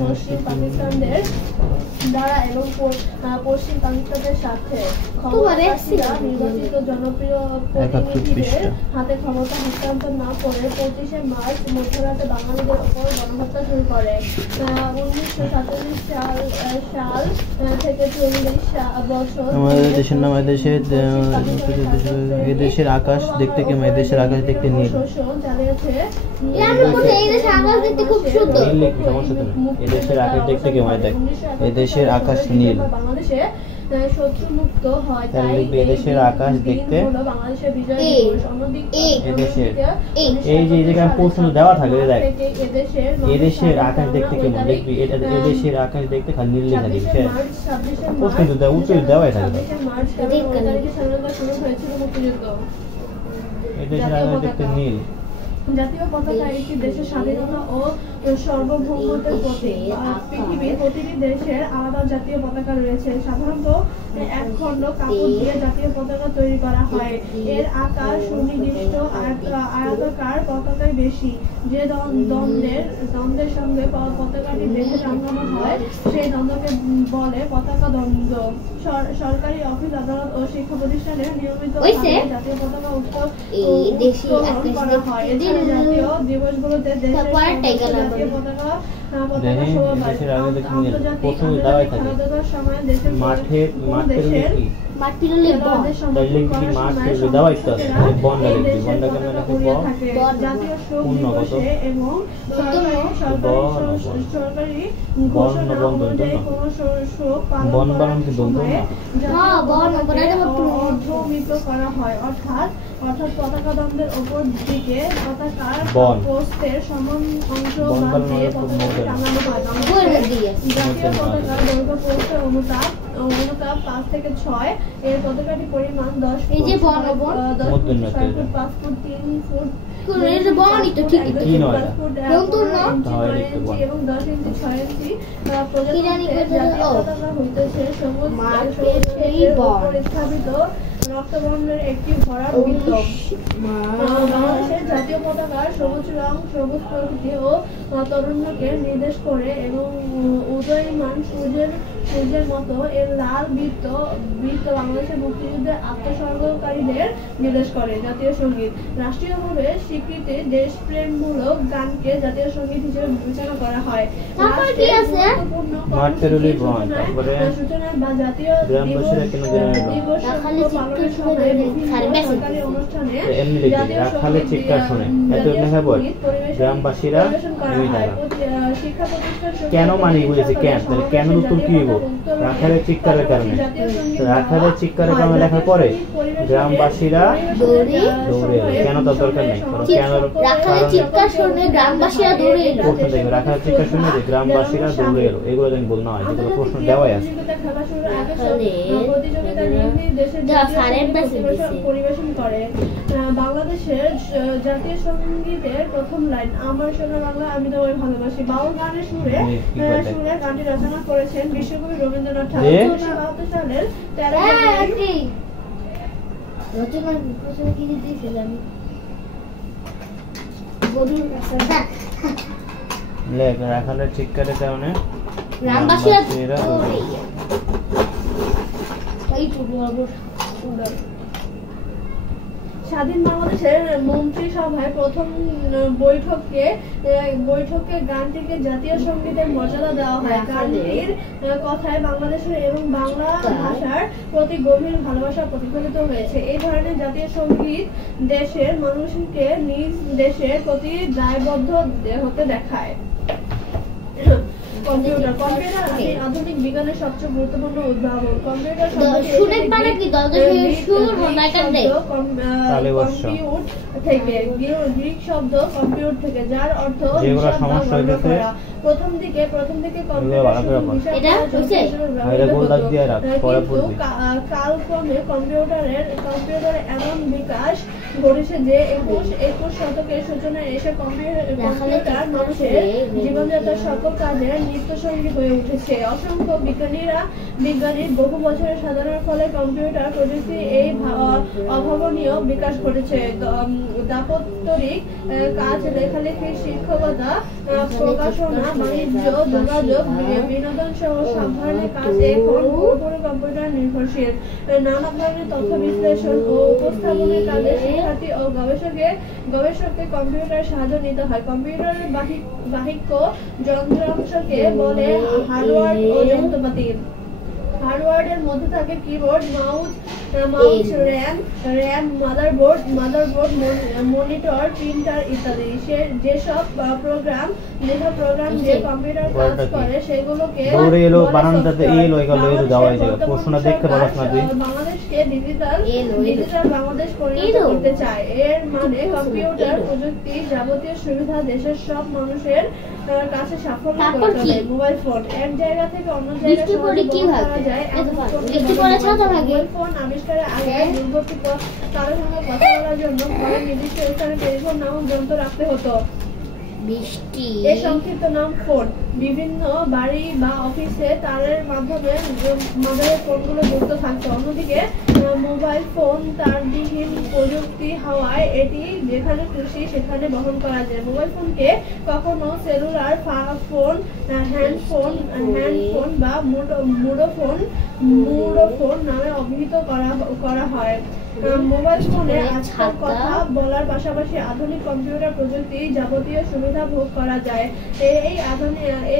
পশ্চিম পাকিস্তানদের দ্বারা এবং পশ্চিম পাকিস্তানের সাথে ক্ষমতাসীনরা নির্বাচিত জনপ্রিয় প্রতিনিধিদের হাতে ক্ষমতা হস্তান্তর না করে 25শে মার্চ মধ্যরাতে বাঙালিদের উপর গণহত্যা শুরু করে। 1947 সাল থেকে 40 বছর আমাদের দেশের নাম এদেশের আকাশ দেখতে কেমন? এদেশের আকাশ দেখতে নীল। এই দেশে আকাশ দেখতে খুব সুন্দর। এদেশের আকাশ দেখতে কেমন? দেখ এদেশের আকাশ নীল। বাংলাদেশে শত্রুমুক্ত হয় তাই এদেশের আকাশ দেখতে বাংলাদেশের বিজয় দিবস। অন্যদিকে এদেশের এই যে জায়গায় প্রশ্ন দেওয়া থাকে দেখ এদেশের আকাশ দেখতে কেমন দেখবি এদেশের আকাশ দেখতে খালি নীল লেখা দিবি শেষ। প্রশ্ন তো দেওয়া উত্তর দেওয়াই থাকে। এদেশের আকাশ দেখতে নীল। জাতীয় পতাকা একটি দেশের স্বাধীনতা ও সার্বভৌমত্বের প্রতীক। পৃথিবীর প্রতিটি দেশের আলাদা জাতীয় পতাকা রয়েছে। সাধারণত এক খণ্ড কাপড় দিয়ে জাতীয় পতাকা তৈরি করা হয়। এর আকার সুনির্দিষ্ট আয়তাকার পতাকাই বেশি। যে দ্বন্দ্বের সঙ্গে পতাকাটি দেশে টাঙানো হয় সেই দ্বন্দ্বকে বলে পতাকা দ্বন্দ্ব। সরকারি অফিস আদালত ও শিক্ষা প্রতিষ্ঠানে নিয়মিত জাতীয় পতাকা উত্তোলন করা হয়। জাতীয় দিবসগুলোতে দেশের জাতীয় পতাকা শোভা পায়। আন্তর্জাতিক খেলাধুলার সময় দেশের জাতীয় শোক দিবসে এবং সরকারি ঘোষণা অনুযায়ী কোন শোক পালন করার সময় অর্ধমিত করা হয়। অর্থাৎ পতাকা দ্বন্দ্বের উপর দিকে পতাকার পোস্টের সমান অংশ বাদ দিয়ে পতাকা টাঙানো হয়। জাতীয় পতাকার দৈর্ঘ্য পোস্টের অনুতাপ 5 থেকে 6। এর পতাকাটি পরিমাণ 10 ফুট 5 ফুট 3 ফুট এবং 10 ইঞ্চি 6 ইঞ্চি। জাতীয় পতাকা হইতেছে সবুজ স্থাপিত রক্তবর্ণের একটি ভরা বৃত্ত। বাংলাদেশের জাতীয় পতাকার সবুজ রং সবুজ প্রকৃতি ও তরুণকে নির্দেশ করে এবং উদয়মান সূর্যের মতো এর লাল বৃত্ত বাংলাদেশের মুক্তিযুদ্ধের আত্মসর্গকারীদের নির্দেশ করে। জাতীয় সঙ্গীত রাষ্ট্রীয়ভাবে স্বীকৃত দেশপ্রেমমূলক গানকে জাতীয় সঙ্গীত হিসেবে বিবেচনা করা হয়। সূচনা বা জাতীয় দিবস পালনের সময় বিভিন্ন সরকারি অনুষ্ঠানে জাতীয় সঙ্গীত গ্রামবাসীরা শিক্ষা প্রতিষ্ঠান কেন মানি বুঝেছে কেন কেন উত্তর কি হইব? রাখালের চিৎকারের কারণে লেখার পরে গ্রামবাসীরা দৌড়ে কেন তার দরকার নেই। কেন রাখালের চিৎকার শুনে গ্রামবাসীরা দৌড়ে এলো। প্রশ্ন দেখবে রাখালের চিৎকার শুনে যে গ্রামবাসীরা দৌড়ে এলো এগুলো যেন বল না হয় যেগুলো প্রশ্ন দেওয়াই আছে। পরিবেশন করে। বাংলাদেশের জাতীয় সঙ্গীতের প্রথম লাইন আমার সোনার বাংলা আমি তোমায় ভালোবাসি। বাউল গানের সুরে গানটি রচনা করেছেন বিশ্বকবি রবীন্দ্রনাথ ঠাকুর। 1972 সালের 13 রাখালের চিৎকারের কারণে গ্রামবাসীরা স্বাধীন বাংলাদেশের মন্ত্রিসভায় প্রথম বৈঠকে গানটিকে জাতীয় সঙ্গীতের মর্যাদা দেওয়া হয়। গানটির কথায় বাংলাদেশের এবং বাংলা ভাষার প্রতি গভীর ভালোবাসা প্রতিফলিত হয়েছে। এই ধরনের জাতীয় সঙ্গীত দেশের মানুষকে নিজ দেশের প্রতি দায়বদ্ধ হতে দেখায়। কম্পিউটার আধুনিক বিজ্ঞানের সবচেয়ে গুরুত্বপূর্ণ উদ্ভাবন। কম্পিউটার শুনে পারে কি দলকে সুর নাইকার দে কম্পিউট থেকে গ্রিক শব্দ কম্পিউট থেকে, যার অর্থ যেগুলো সমস্যা হইতেছে প্রথম দিকে কম্পিউটার এটা হইছে কিন্তু কালক্রমে কম্পিউটারের এমন বিকাশ ঘটেছে যে 21 শতকের সূচনায় এসে কম্পিউটার মানুষের জীবনযাত্রার সকল কাজের নিত্যসঙ্গী হয়ে উঠেছে। অসংখ্য বিজ্ঞানীর বহু বছরের সাধনার ফলে কম্পিউটার প্রযুক্তি এই অভাবনীয় বিকাশ ঘটেছে। দাপ্তরিক কাজ, লেখালেখি, শিক্ষকতা, প্রকাশনা, বাণিজ্য, যোগাযোগ, বিনোদন সহ সব ধরনের কাজ এখন পুরোপুরি কম্পিউটার নির্ভরশীল। নানা ধরনের তথ্য বিশ্লেষণ ও উপস্থাপনের কাজে শিক্ষার্থী ও গবেষককে কম্পিউটারের সাহায্য নিতে হয়। কম্পিউটারের বাহিক যন্ত্রাংশকে বলে হার্ডওয়্যার ও যন্ত্রপাতি। হার্ডওয়্যারের মধ্যে থাকে keyboard, mouse, RAM, motherboard, monitor, printer ইত্যাদি। যেসব প্রোগ্রাম যে কম্পিউটার কাজ করে সেগুলোকে বাংলাদেশকে ডিজিটাল বাংলাদেশ পরিণত করতে চায়। এর মানে কম্পিউটার প্রযুক্তি যাবতীয় সুবিধা দেশের সব মানুষের কাছে সাফল্য করে তোলে। মোবাইল ফোন এক জায়গা থেকে অন্য জায়গায় করা যায়। মোবাইল ফোন আবিষ্কারের আগে দূরবর্তী কারোর সঙ্গে কথা বলার জন্য ঘরের নির্দিষ্ট স্থানে টেলিফোন নামক যন্ত্র রাখতে হতো। এর সংক্ষিপ্ত নাম ফোন। বিভিন্ন বাড়ি বা অফিসে তারের মাধ্যমে ফোনগুলো যুক্ত থাকতো। অন্যদিকে মোবাইল ফোন তারবিহীন প্রযুক্তি হওয়ায় এটি যেখানে খুশি সেখানে বহন করা যায়। মোবাইল ফোনকে কখনো সেলুলার ফোন, হ্যান্ডফোন বা মুঠোফোন নামে অভিহিত করা হয়। মোবাইল ফোনে আজকাল কথা বলার পাশাপাশি আধুনিক কম্পিউটার প্রযুক্তি যাবতীয় সুবিধা ভোগ করা যায়।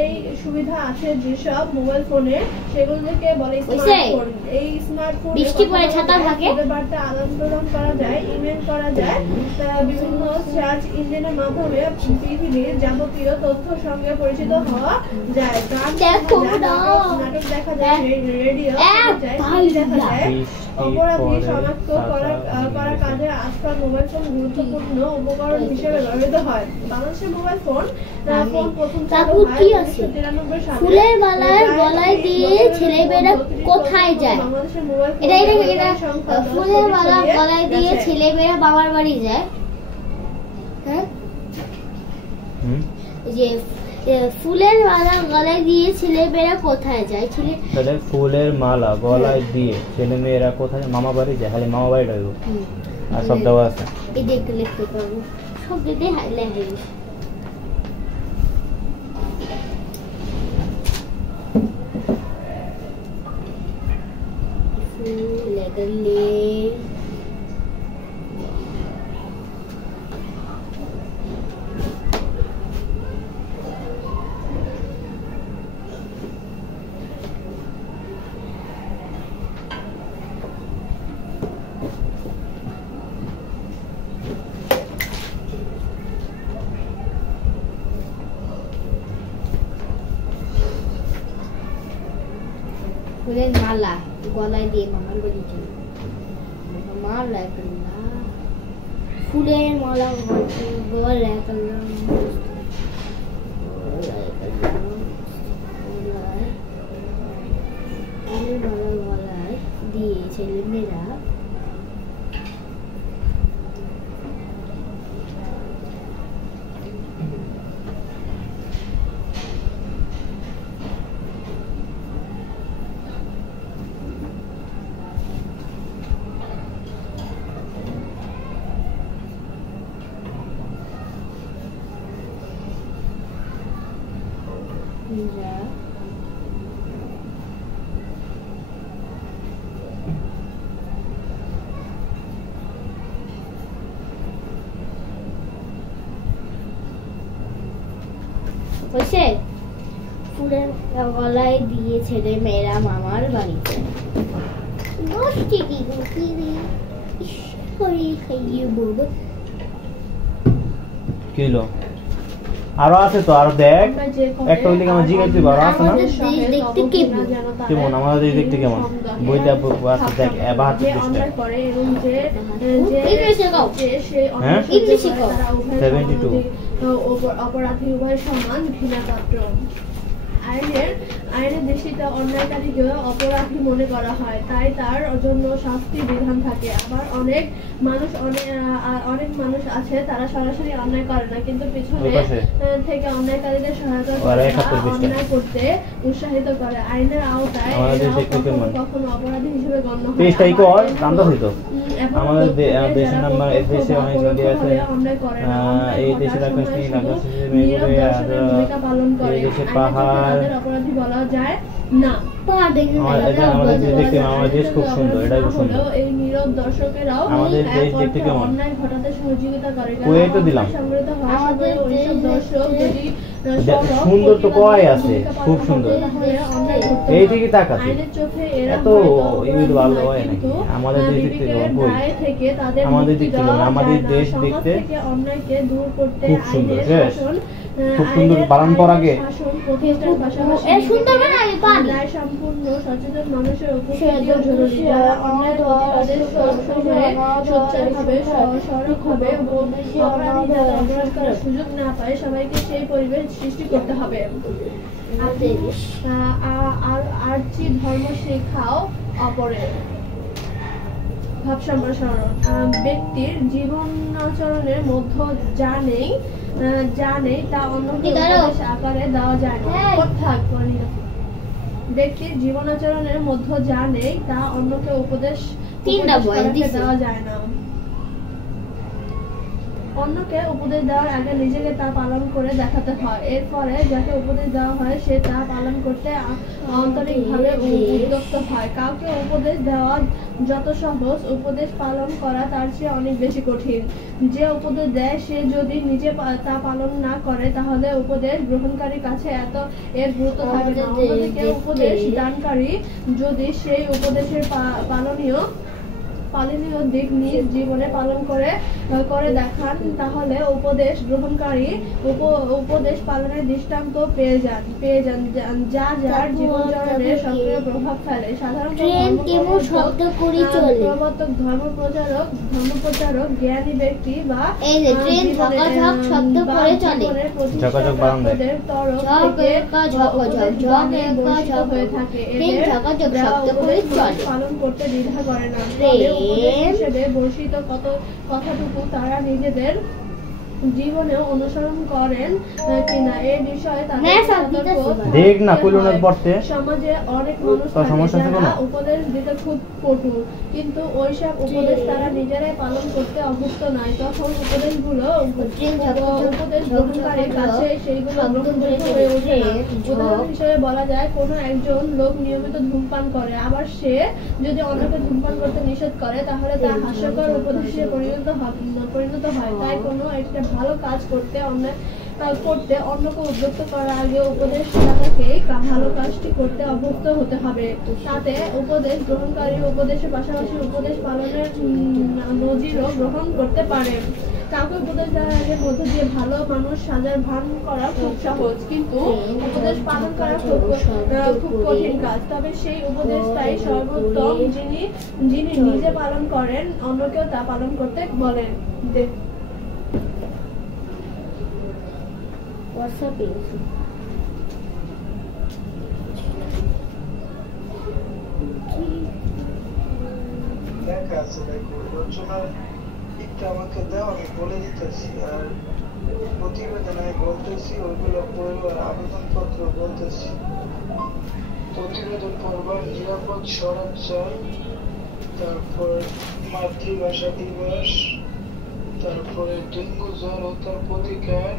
এই সুবিধা আছে যেসব মোবাইল ফোনে, সেগুলোকে বলে স্মার্টফোন। এই স্মার্টফোনে বার্তা আদান প্রদান করা যায়, ইমেল করা যায়, বিভিন্ন সার্চ ইঞ্জিনের মাধ্যমে পৃথিবীর যাবতীয় তথ্যের সঙ্গে পরিচিত হওয়া যায়। নাটক দেখা যায়, রেডিও দেখা যায়। অপরাধী শনাক্ত করা কাজে আজকাল মোবাইল ফোন গুরুত্বপূর্ণ উপকরণ হিসেবে ব্যবহৃত হয়। বাংলাদেশের মোবাইল ফোন প্রথম চালু হয় 1993 সালে। ফুলের মালার গলায় দিয়ে ছেলেমেয়েরা কোথায় যায়? ফুলের মালা গলায় দিয়ে ছেলেমেয়েরা বাবার বাড়ি যায়। হ্যাঁ, যে ফুলের মালা গলায় দিয়ে ছেলেমেয়েরা কোথায় যায়? ফুলের মালা গলায় দিয়ে ছেলেমেয়েরা কোথায়? মামা বাড়ি যায়। খালি মামা বাড়ি রইব আর সব দেওয়া আছে। এই দেখতে লিখতে পারবো, সব দিতে হাইলাইট হয়ে গেছে। ফুলের মালা গলায় দিয়ে মামার বাড়ি চলে। মালা ফুলের মালা গলায় গলায় দিয়ে ছেলেমেয়েরা হয়েছে। ফুলের গলায় দিয়ে ছেলে মেয়েরা মামার বাড়িতে আরো আছে তো, আরো দেখ আমরা যে করে একটা ওইদিকে আমার জিজ্ঞাসা দিবা, আরো আছে না? আমাদের দেশ দেখতে কেমন? কেমন আমাদের দেশ দেখতে কেমন? বইটা আছে দেখ 72 যে পৃষ্ঠা। অন্যায় করে এবং যে ইংলিশে কও। যে সেই হ্যাঁ? অন্যায় ইংলিশে কও। তারা উভয় 72 অপরাধী উভয় সমান ঘৃণা পাত্র। আইনের দৃষ্টিতে অন্যায়কারীকে অপরাধী মনে করা হয়, তাই তার জন্য শাস্তি বিধান থাকে। আবার অনেক মানুষ আছে তারা সরাসরি অন্যায় করে না, কিন্তু পিছনে থেকে অন্যায়কারীদের সহায়তা করে বা অন্যায় করতে উৎসাহিত করে। আইনের আওতায় এরাও কখনো কখনো অপরাধী হিসেবে গণ্য হয়। আমাদের দেশের নাম দেশে অনেক নদী আছে, এই দেশের আকাশ নীল, আকাশ মেঘে ভূমিকা পালন করে। এই দেশে পাহাড়, অপরাধী বলা যায় না। আমাদের দেশ দেখতে, আমাদের দেশ খুব সুন্দর, এটাই খুব সুন্দর। এই নীরব দর্শকেরাও আমাদের দেশ দেখতে কেমন? অন্যায় ঘটাতে সহযোগিতা করে। কুয়েটও দিলাম। সংগঠিত হওয়ার সময় ওইসব দর্শক যদি সুন্দর তো কয় আছে, খুব সুন্দর। এই দিকে তাকাতে আইনের চোখে এরা এত ইউজ ভালো হয় নাকি? আমাদের দেশ দেখতে কেমন? কই থেকে তাদের আমাদের দিক থেকে আমাদের দেশ দেখতে অন্যায়কে দূর করতে খুব সুন্দর, আইনের শেষ। শাসন খুব সুন্দর বানান পর আগে শাসন প্রতিষ্ঠার পাশাপাশি ন্যায় সম্পূর্ণ সচেতন মানুষের উপস্থিতিও জরুরি, যারা অন্যায় প্রতিবাদের সবসময় সোচ্চারভাবে সড়কভাবে অপরাধী যাতে অপরাধ করার সুযোগ না পায়, সবাইকে সেই পরিবেশ সৃষ্টি করতে হবে। আর্চি ধর্ম শেখাও অপরের ভাব সম্প্রসারণ। ব্যক্তির জীবনাচরণের মধ্যে যা নেই তা অন্যকে উপদেশ আকারে দেওয়া যায় না। ব্যক্তির জীবনাচরণের মধ্যে যা নেই তা অন্যকে উপদেশ দেওয়া যায় না। অন্যকে উপদেশ দেওয়ার আগে নিজেকে তা পালন করে দেখাতে হয়। এরপরে যাকে উপদেশ দেওয়া হয় সে তা পালন করতে আন্তরিকভাবে উদ্যত হয়। কাউকে উপদেশ দেওয়া যত সহজ, উপদেশ পালন করা তার চেয়ে অনেক বেশি কঠিন। যে উপদেশ দেয় সে যদি নিজে তা পালন না করে, তাহলে উপদেশ গ্রহণকারীর কাছে এর গুরুত্ব থাকে না। অন্যদিকে উপদেশ দানকারী যদি সেই উপদেশের পালনীয় দিক নিজ জীবনে পালন করে দেখান, তাহলে উপদেশ গ্রহণকারী উপদেশ পালনের দৃষ্টান্ত পেয়ে যান যা যার জীবনচরণে সক্রিয় প্রভাব ফেলে। সাধারণত প্রবর্তক, ধর্মপ্রচারক, জ্ঞানী ব্যক্তি বা জীবনের প্রতিষ্ঠাতাদের তরফ থেকে হয়ে থাকে। এদের পালন করতে দ্বিধা করে না। হিসেবে বর্ষিত কথাটুকু তারা নিজেদের জীবনেও অনুসরণ করেন কিনা এই বিষয়ে সমাজে অনেক মানুষ যারা উপদেশ দিতে খুব পটু, কিন্তু ওইসব উপদেশ তারা নিজেরাই পালন করতে অভ্যস্ত নয়। তখন উপদেশগুলো উপদেশ গ্রহণকারীর কাছে সেইগুলো গ্রহণযোগ্য হয়ে ওঠে না। উদাহরণ হিসেবে বলা যায়, কোনো একজন লোক নিয়মিত ধূমপান করে, আবার সে যদি অন্যকে ধূমপান করতে নিষেধ করে, তাহলে তা হাস্যকর উপদেশে পরিণত হয়। তাই কোনো একটা ভালো কাজ করতে অন্যকে উদ্যুক্ত করার আগে উপদেশদাতাকে ভালো কাজটি করতে অভ্যস্ত হতে হবে। তাতে উপদেশ গ্রহণকারী উপদেশের পাশাপাশি উপদেশ পালনের নজিরও গ্রহণ করতে পারে। কাউকে উপদেশ দেওয়ার আগে মধ্য দিয়ে ভালো মানুষ সাজার ভান করা খুব সহজ, কিন্তু উপদেশ পালন করা খুব কঠিন কাজ। তবে সেই উপদেশটাই সর্বোত্তম যিনি নিজে পালন করেন, অন্যকেও তা পালন করতে বলেন। আমাকে দাও, আমি বলে দিতেছি। আর প্রতিবেদন আমি বলতেছি, ওইগুলো পড়বো, আবেদনপত্র বলতেছি। প্রতিবেদন পড়বার নিরাপদ সড়ক, তারপর মাতৃভাষা দিবস, তারপরে ডেঙ্গু জ্বর ও তার প্রতিকার,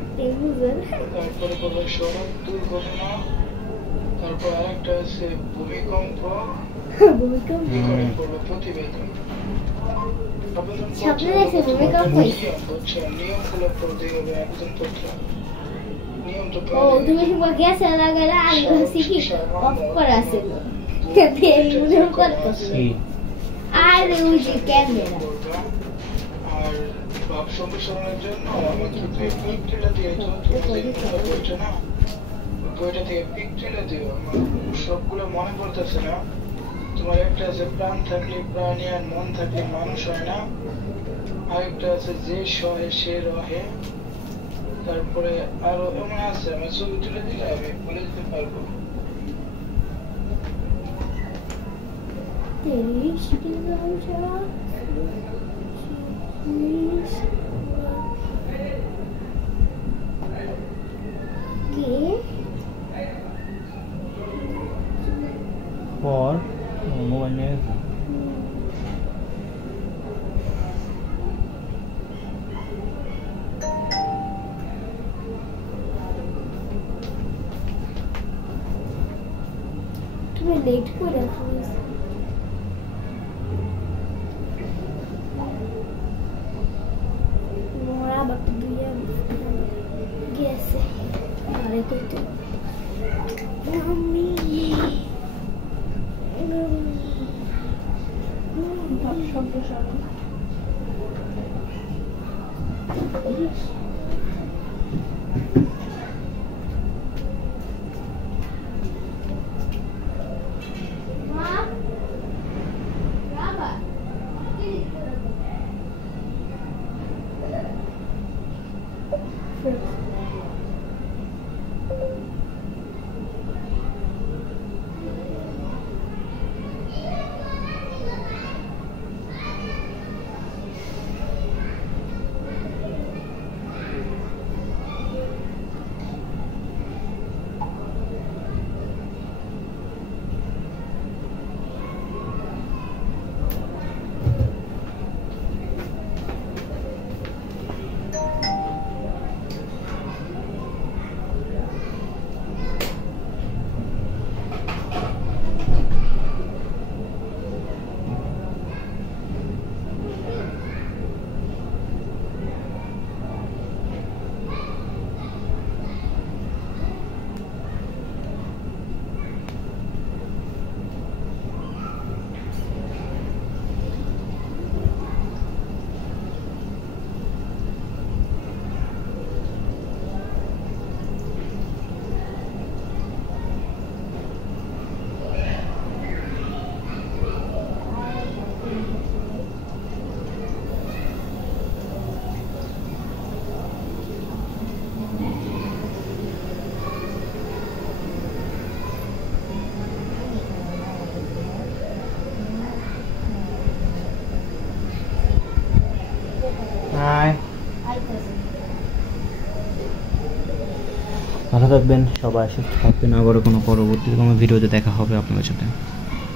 তারপরে বলবো সড়ক দুর্ঘটনা, তারপর আরেকটা আছে ভূমিকম্প, পড়বো প্রতিবেদন। নিয়মগুলো পড়তে হবে, আবেদনপত্র নিয়ম তো আর ভাব সম্প্রসারণের জন্য আমাকে তুই পিকটা দিয়ে বইটা না বইটা থেকে পিকটা দিও। আমার সবগুলো মনে পড়তেছে না। তোমার একটা আছে প্রাণ থাকলে প্রাণী আর মন থাকলে মানুষ হয় না, আরেকটা আছে যে সহে সে রহে, তারপরে আরো এমন আছে, আমার ছবি তুলে দিলে আমি বলে দিতে পারবো। পর মোবাইল নিয়ে তুমি লেট করে ফেলিস। মোরা বাকি দুইয়া গেছে আরে কইতে মাম্মি ভাব সম্প্রসারণ। ভালো থাকবেন সবাই, সুস্থ থাকবেন। আবারও কোনো পরবর্তী কোনো ভিডিওতে দেখা হবে আপনাদের সাথে।